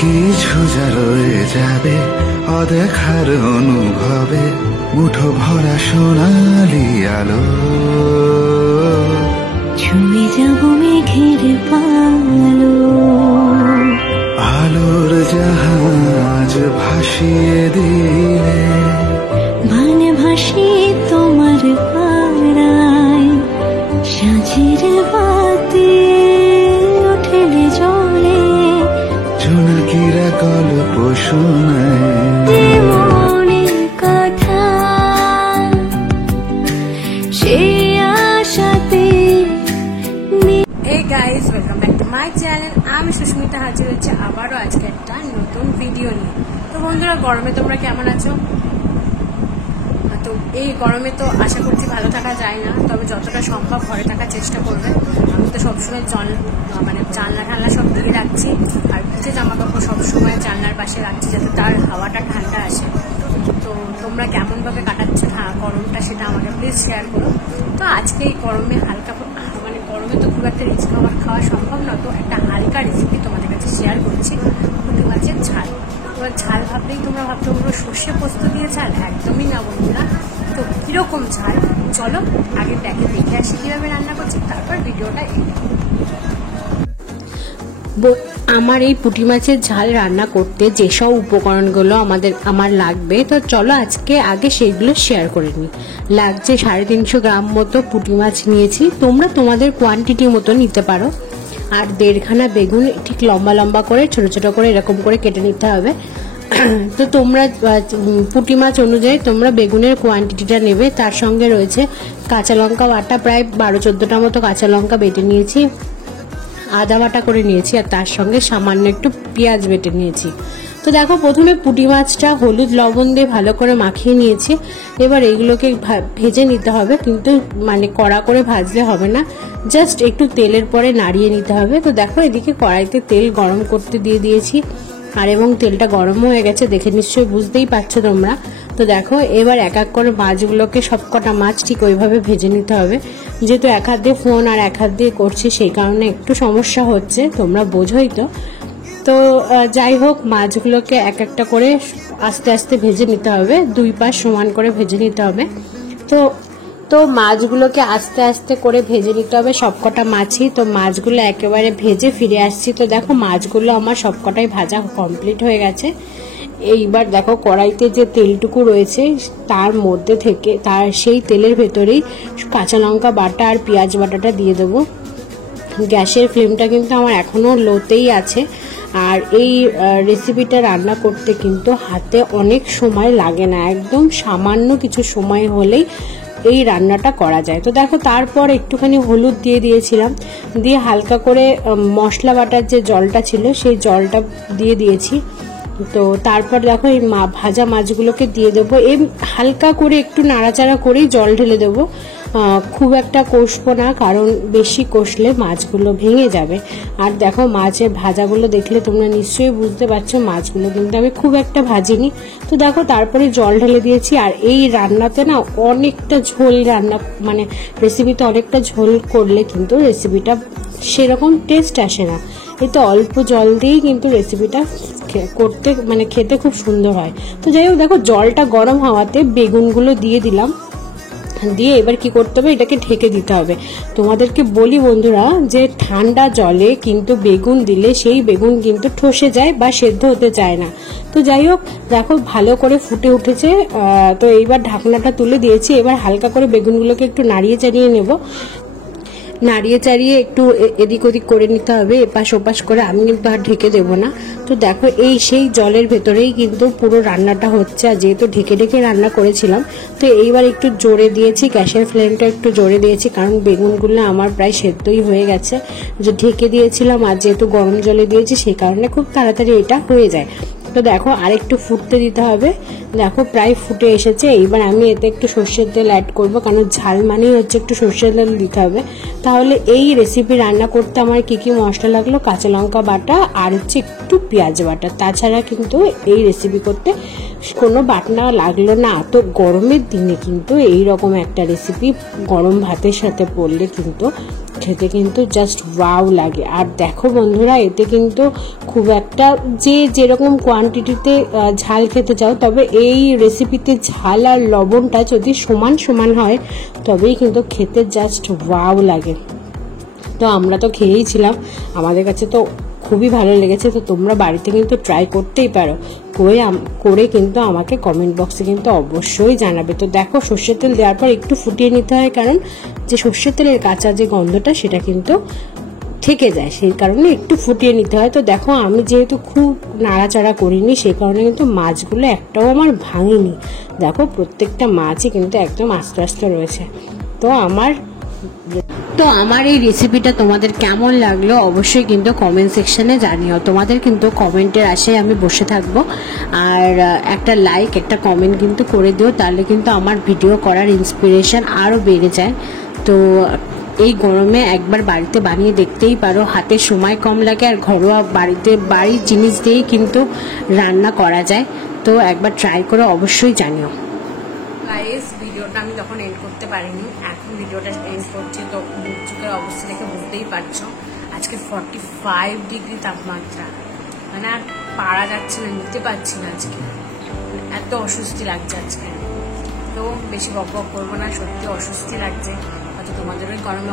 কিছু যা রয়ে যাবে অদেখার অনুভবে, মুঠো ভরা সোনালি আলো, ছুঁয়ে যাব মেঘের পালো, আলোর জাহাজ ভাসিয়ে দিলে, মানে ভাসিয়ে তোমার পাড়ায়, সাঁঝের বাতি ওঠেলে জলে, জোনাকিরা গল্প শোনায় মনের কথা সে আশাতে। Hey guys, welcome back to my channel. আমি সুস্মিতা হাজির হচ্ছে আবারও আজকে একটা নতুন ভিডিও নিয়ে। তো বন্ধুরা, গরমে তোমরা কেমন আছো? তো এই গরমে তো আশা করছি ভালো থাকা যায় না, তবে যতটা সম্ভব ঘরে থাকার চেষ্টা করবে। আমি তো সবসময় জানলা ঠান্ডা সব দিকে রাখছি, আর কিছু জামা কাপড় সবসময় জানলার পাশে রাখছি যাতে তার হাওয়াটা ঠান্ডা আসে। তো তোমরা কেমনভাবে কাটাচ্ছ গরমটা সেটা আমাকে প্লিজ শেয়ার করো। তো আজকে এই গরমে হালকা গরমে তো খুব একটা রিচ খাওয়া সম্ভব না, তো একটা হালকা রেসিপি তোমাদের কাছে শেয়ার করছি, পুঁটি মাছের ঝাল। এবার ঝাল ভাবলেই তোমরা ভাবছো পুরো সর্ষে পোস্ত দিয়ে ঝাল, একদমই না বন্ধুরা। তো কীরকম ঝাল চলো আগে দেখে আসি কীভাবে রান্না করছি, তারপর ভিডিওটা আমার এই পুঁটি মাছের ঝাল রান্না করতে যেসব উপকরণগুলো আমার লাগবে, তো চলো আজকে আগে সেগুলো শেয়ার করে নিই। লাগছে 350 গ্রাম মতো পুঁটি মাছ নিয়েছি, তোমরা তোমাদের কোয়ান্টিটি মতো নিতে পারো। আর 1.5খানা বেগুন ঠিক লম্বা লম্বা করে ছোট ছোট করে এরকম করে কেটে নিতে হবে। তো তোমরা পুঁটি মাছ অনুযায়ী তোমরা বেগুনের কোয়ান্টিটিটা নেবে। তার সঙ্গে রয়েছে কাঁচা লঙ্কা বাটা, প্রায় 12-14টা মতো কাঁচা লঙ্কা বেটে নিয়েছি, আদা বাটা করে নিয়েছি, আর তার সঙ্গে সামান্য একটু পেঁয়াজ বেটে নিয়েছি। তো দেখো, প্রথমে পুঁটি মাছটা হলুদ লবণ দিয়ে ভালো করে মাখিয়ে নিয়েছি। এবার এইগুলোকে ভেজে নিতে হবে, কিন্তু কড়া করে ভাজলে হবে না, জাস্ট একটু তেলের পরে নাড়িয়ে নিতে হবে। তো দেখো, এদিকে কড়াইতে তেল গরম করতে দিয়ে দিয়েছি, আর এবং তেলটা গরম হয়ে গেছে দেখে নিশ্চয়ই বুঝতেই পারছো তোমরা। তো দেখো, এবার এক এক করে মাছগুলোকে সবকটা মাছ ঠিক ওইভাবে ভেজে নিতে হবে। যেহেতু এক হাত দিয়ে ফোন আর এক হাত দিয়ে করছি, সেই কারণে একটু সমস্যা হচ্ছে, তোমরা বোঝোই তো। তো যাই হোক, মাছগুলোকে এক একটা করে আস্তে আস্তে ভেজে নিতে হবে, 2 পাশ সমান করে ভেজে নিতে হবে। তো মাছগুলোকে আস্তে আস্তে করে ভেজে নিতে হবে সবকটা মাছই। তো মাছগুলো একেবারে ভেজে ফিরে আসছি। তো দেখো, মাছগুলো আমার সবকটাই ভাজা কমপ্লিট হয়ে গেছে। এইবার দেখো, কড়াইতে যে তেলটুকু রয়েছে তার মধ্যে থেকে সেই তেলের ভেতরেই কাঁচা লঙ্কা বাটা আর পেঁয়াজ বাটাটা দিয়ে দেবো। গ্যাসের ফ্লেমটা কিন্তু আমার এখনো লোতেই আছে। আর এই রেসিপিটা রান্না করতে কিন্তু হাতে অনেক সময় লাগে না, একদম সামান্য কিছু সময় হলেই এই রান্নাটা করা যায়। তো দেখো, তারপর একটুখানি হলুদ দিয়ে দিয়েছিলাম, দিয়ে হালকা করে মশলা বাটার যে জলটা ছিল সেই জলটা দিয়ে দিয়েছি। তো তারপর দেখো, এই ভাজা মাছগুলোকে দিয়ে দেবো, এই হালকা করে একটু নাড়াচাড়া করেই জল ঢেলে দেবো। খুব একটা কষবো না, কারণ বেশি কষলে মাছগুলো ভেঙে যাবে। আর দেখো, মাছের ভাজাগুলো দেখলে তোমরা নিশ্চয়ই বুঝতে পারছো মাছগুলো কিন্তু আমি খুব একটা ভাজিনি। তো দেখো, তারপরে জল ঢেলে দিয়েছি। আর এই রান্নাতে না অনেকটা ঝোল রেসিপিতে অনেকটা ঝোল করলে কিন্তু রেসিপিটা সেরকম টেস্ট আসে না। এতে অল্প জল দিয়েই কিন্তু রেসিপিটা করতে খেতে খুব সুন্দর হয়। তো যাই হোক, দেখো, জলটা গরম হওয়াতে বেগুনগুলো দিয়ে দিলাম, দিয়ে এবার কি করতে হবে, এটাকে ঢেকে দিতে হবে। তোমাদেরকে বলি বন্ধুরা, যে ঠান্ডা জলে কিন্তু বেগুন দিলে সেই বেগুন কিন্তু ঠসে যায় বা সেদ্ধ হতে চায় না। তো যাই হোক, দেখো, ভালো করে ফুটে উঠেছে। তো এইবার ঢাকনাটা তুলে দিয়েছি। এবার হালকা করে বেগুনগুলোকে একটু নাড়িয়ে চাড়িয়ে নেব, নাড়িয়ে চাড়িয়ে একটু এদিক ওদিক করে নিতে হবে, এপাশ ওপাশ করে। আমি কিন্তু আর ঢেকে দেবো না। তো দেখো, সেই জলের ভেতরেই কিন্তু পুরো রান্নাটা হচ্ছে। আর যেহেতু ঢেকে ঢেকে রান্না করেছিলাম, তো এইবার একটু জোরে দিয়েছি, গ্যাসের ফ্লেমটা একটু জোরে দিয়েছি, কারণ বেগুনগুলো আমার প্রায় সেদ্ধই হয়ে গেছে। যে ঢেকে দিয়েছিলাম আর যেহেতু গরম জলে দিয়েছি, সেই কারণে খুব তাড়াতাড়ি এটা হয়ে যায়। তো দেখো, আরেকটু ফুটতে দিতে হবে। দেখো, প্রায় ফুটে এসেছে। এইবার আমি এতে একটু সর্ষের তেল অ্যাড করব, কারণ ঝাল মানেই হচ্ছে একটু সর্ষের তেল দিতে হবে। তাহলে এই রেসিপি রান্না করতে আমার কি কি মশলা লাগলো, কাঁচা লঙ্কা বাটা আর হচ্ছে একটু পেঁয়াজ বাটা। তাছাড়া কিন্তু এই রেসিপি করতে কোনো বাটনা লাগলো না। তো গরমের দিনে কিন্তু এই রকম একটা রেসিপি গরম ভাতের সাথে পড়লে কিন্তু খেতে কিন্তু জাস্ট ওয়াও লাগে। আর দেখো বন্ধুরা, এতে কিন্তু খুব একটা যে যেরকম কোয়ান্টিটিতে ঝাল খেতে চাও, তবে এই রেসিপিতে ঝাল আর লবণটা যদি সমান সমান হয় তবেই কিন্তু খেতে জাস্ট ওয়াও লাগে। তো আমরা তো খেয়েইছিলাম, আমাদের কাছে তো খুবই ভালো লেগেছে। তো তোমরা বাড়িতে কিন্তু ট্রাই করতেই পারো, করে কিন্তু আমাকে কমেন্ট বক্সে কিন্তু অবশ্যই জানাবে। তো দেখো, সর্ষের তেল দেওয়ার পর একটু ফুটিয়ে নিতে হয়, কারণ যে সর্ষের তেলের কাঁচা যে গন্ধটা সেটা কিন্তু থেকে যায়, সেই কারণে একটু ফুটিয়ে নিতে হয়। তো দেখো, আমি যেহেতু খুব নাড়াচাড়া করিনি, সেই কারণে কিন্তু মাছগুলো একটাও আমার ভাঙেনি। দেখো, প্রত্যেকটা মাছই কিন্তু একদম আস্তে আস্তে রয়েছে। তো আমার এই রেসিপিটা তোমাদের কেমন লাগলো অবশ্যই কিন্তু কমেন্ট সেকশনে জানিও। তোমাদের কিন্তু কমেন্টের আশায় আমি বসে থাকবো, আর একটা লাইক একটা কমেন্ট কিন্তু করে দিও, তাহলে কিন্তু আমার ভিডিও করার ইন্সপিরেশন আরও বেড়ে যায়। তো এই গরমে একবার বাড়িতে বানিয়ে দেখতেই পারো, হাতে সময় কম লাগে আর ঘরোয়া বাড়ির জিনিস দিয়েই কিন্তু রান্না করা যায়। তো একবার ট্রাই করে অবশ্যই জানিও। গাইস, ভিডিওটা আমি তখন এন্ড করতে পারিনি, এখন ভিডিওটা এন্ড করছি। তো মুখ চোখের অবস্থা দেখে বুঝতেই পারছো, আজকে 45 ডিগ্রি তাপমাত্রা, মানে আর পারা যাচ্ছে না, নিতে পারছি না আজকে, এত অস্বস্তি লাগছে আজকে। তো বেশি বক বক করবো না, সত্যি অস্বস্তি লাগছে, হয়তো তোমাদের ওই গরমে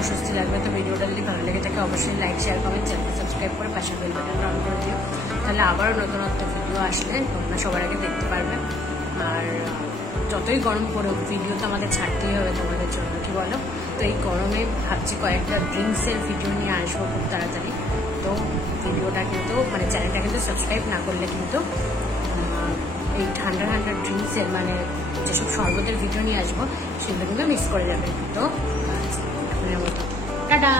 অস্বস্তি লাগবে। তো ভিডিওটা যদি ভালো লেগে থাকে অবশ্যই like share comment channel subscribe করে পাশে বেল বাটনটা অন করে দিও, তাহলে আবারও নতুন ভিডিও আসলে তোমরা সবার আগে দেখতে পারবে। আর যতই গরম পড়ুক, ভিডিও তো আমাদের ছাড়তেই হবে তোমাদের জন্য, কি বলো? তো এই গরমে ভাবছি কয়েকটা ড্রিঙ্কসের ভিডিও নিয়ে আসবো খুব তাড়াতাড়ি। তো ভিডিওটা কিন্তু মানে চ্যানেলটা কিন্তু সাবস্ক্রাইব না করলে কিন্তু এই ঠান্ডা ঠান্ডা ড্রিঙ্কসের মানে যেসব শরবতের ভিডিও নিয়ে আসবো সেগুলো কিন্তু মিস করে যাবে। তো এখনের মতো টাটা।